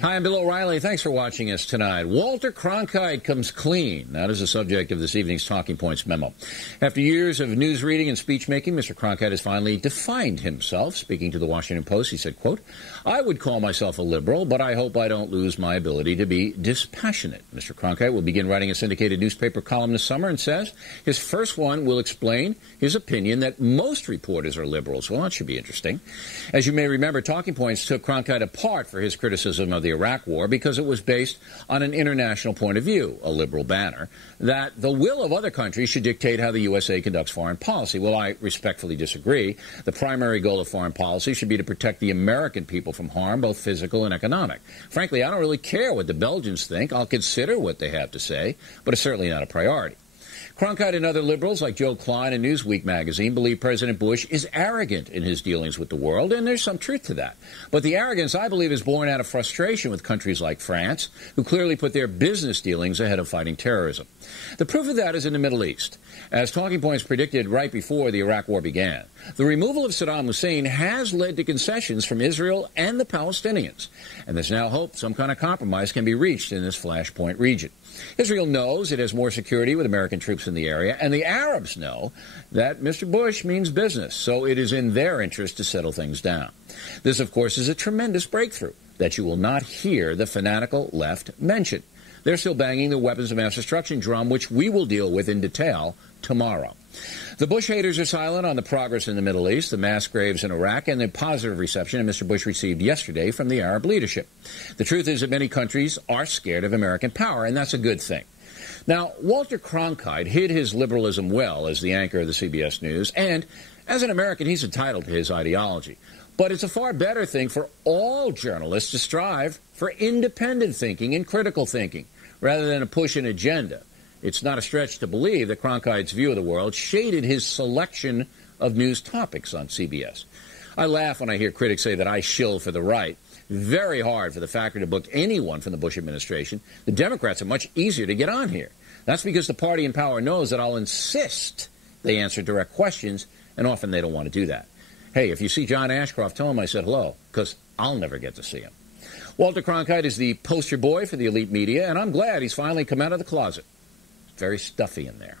Hi, I'm Bill O'Reilly. Thanks for watching us tonight. Walter Cronkite comes clean. That is the subject of this evening's Talking Points memo. After years of news reading and speech making, Mr. Cronkite has finally defined himself. Speaking to the Washington Post, he said, quote, "I would call myself a liberal, but I hope I don't lose my ability to be dispassionate." Mr. Cronkite will begin writing a syndicated newspaper column this summer and says his first one will explain his opinion that most reporters are liberals. Well, that should be interesting. As you may remember, Talking Points took Cronkite apart for his criticism of the Iraq War because it was based on an international point of view, a liberal banner, that the will of other countries should dictate how the USA conducts foreign policy. Well, I respectfully disagree. The primary goal of foreign policy should be to protect the American people from harm, both physical and economic. Frankly, I don't really care what the Belgians think. I'll consider what they have to say, but it's certainly not a priority. Cronkite and other liberals like Joe Klein and Newsweek magazine believe President Bush is arrogant in his dealings with the world, and there's some truth to that. But the arrogance, I believe, is born out of frustration with countries like France, who clearly put their business dealings ahead of fighting terrorism. The proof of that is in the Middle East. As Talking Points predicted right before the Iraq War began, the removal of Saddam Hussein has led to concessions from Israel and the Palestinians, and there's now hope some kind of compromise can be reached in this flashpoint region. Israel knows it has more security with American troops in the area, and the Arabs know that Mr. Bush means business, so it is in their interest to settle things down. This, of course, is a tremendous breakthrough that you will not hear the fanatical left mention. They're still banging the weapons of mass destruction drum, which we will deal with in detail tomorrow. The Bush haters are silent on the progress in the Middle East, the mass graves in Iraq, and the positive reception that Mr. Bush received yesterday from the Arab leadership. The truth is that many countries are scared of American power, and that's a good thing. Now, Walter Cronkite hid his liberalism well as the anchor of the CBS News, and as an American, he's entitled to his ideology. But it's a far better thing for all journalists to strive for independent thinking and critical thinking, rather than to push an agenda. It's not a stretch to believe that Cronkite's view of the world shaded his selection of news topics on CBS. I laugh when I hear critics say that I shill for the right. Very hard for the factory to book anyone from the Bush administration. The Democrats are much easier to get on here. That's because the party in power knows that I'll insist they answer direct questions, and often they don't want to do that. Hey, if you see John Ashcroft, tell him I said hello, because I'll never get to see him. Walter Cronkite is the poster boy for the elite media, and I'm glad he's finally come out of the closet. Very stuffy in there.